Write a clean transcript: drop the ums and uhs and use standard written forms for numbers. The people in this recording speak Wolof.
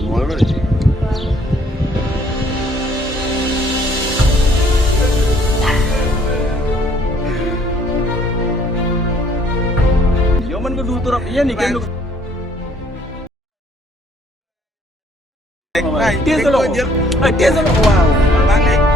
mo rồi. Yo man ko luto rap yan eh. Tiyan sa loob. Ay, tiyan sa loob. Wow.